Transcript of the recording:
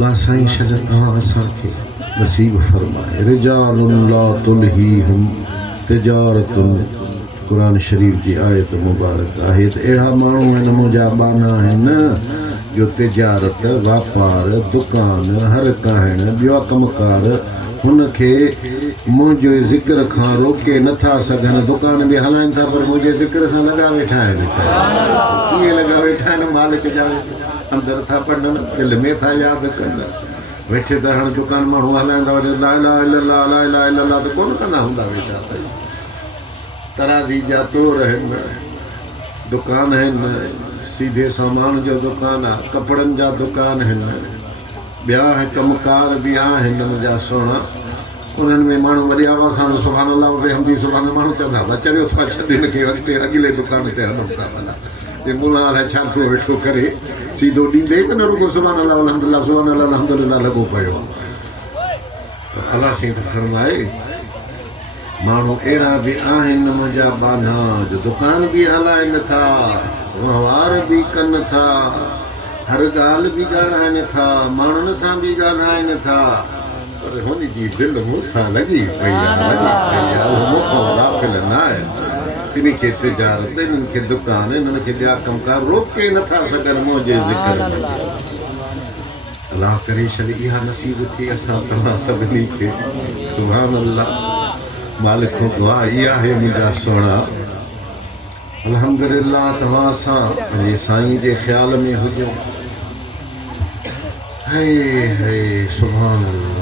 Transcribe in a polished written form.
अल्लाह साईं शजर तव्हां असांखे नसीब फरमाए। रिजालुन ला तुलहीहुम तिजारतुन कुरान शरीफ की आयत मुबारक है। तो अड़ा मानू आहिनि मुंहिंजा बाना आहिनि जो तिजारत वापार दुकान हर कहण ॿिया कमकार हुनखे मुंहिंजे ज़िक्र खां रोके नथा सघनि। दुकान बि हलाइनि था पर मुंहिंजे ज़िक्र सां लॻा वेठा आहिनि। कीअं लॻा वेठा आहिनि? मालिक जा अंदर था पढ़नि, दिल में था यादि कनि। वेठे त हाणे दुकान माण्हू हलाइनि था, वरी ला इलाहा इल्लल्लाह ला इलाहा इल्लल्लाह त कोन कंदा हूंदा वेठा। त तराज़ी जा तोर आहिनि, दुकान आहिनि, सीधे सामान जो दुकान आहे, कपिड़नि जा दुकान आहिनि, ॿिया कमकार बि आहिनि मुंहिंजा सोना। उन्हनि में माण्हू वरी आवाज़ सां सुभान अल्लाह वे हमदी सुभान माण्हू चवंदा था चरियो था छॾ हिनखे अॻिते अॻिले दुकान ते हलूं था। भला ये मुला अलाए छा थो वेठो करे, सीधो ॾींदे त न रुगो सुभान अल्लाह अल्हम्दुलिल्लाह सुभान अल्लाह अल्हम्दुलिल्लाह लॻो पियो आहे। अलाह साईं त फरमाए माण्हू अहिड़ा बि आहिनि मुंहिंजा बाना जो दुकान बि हलाइनि था, वहिंवार बि कनि था, हर ॻाल्हि बि ॻाल्हाइनि था, माण्हुनि सां बि ॻाल्हाइनि था, पर हुन जी दिलि मूंसां लॻी पई आहे, उहो मूंखां गाफ़िल न आहे। इन्ही खे तिजारत, इन्हनि खे दुकान, इन्हनि खे ॿिया कमकार रोके नथा सघनि मुंहिंजे ज़िक्र में। अलाह करे छॾे इहा नसीब थी असां तव्हां सभिनी खे। सुभान अल्लाह। मालिक खां दुआ इहा आहे मुंहिंजा सोना, अल्हम्दुलिल्लाह तव्हां सां पंहिंजे साईं जे ख़्याल में हुजो। है सुभान अल्लाह।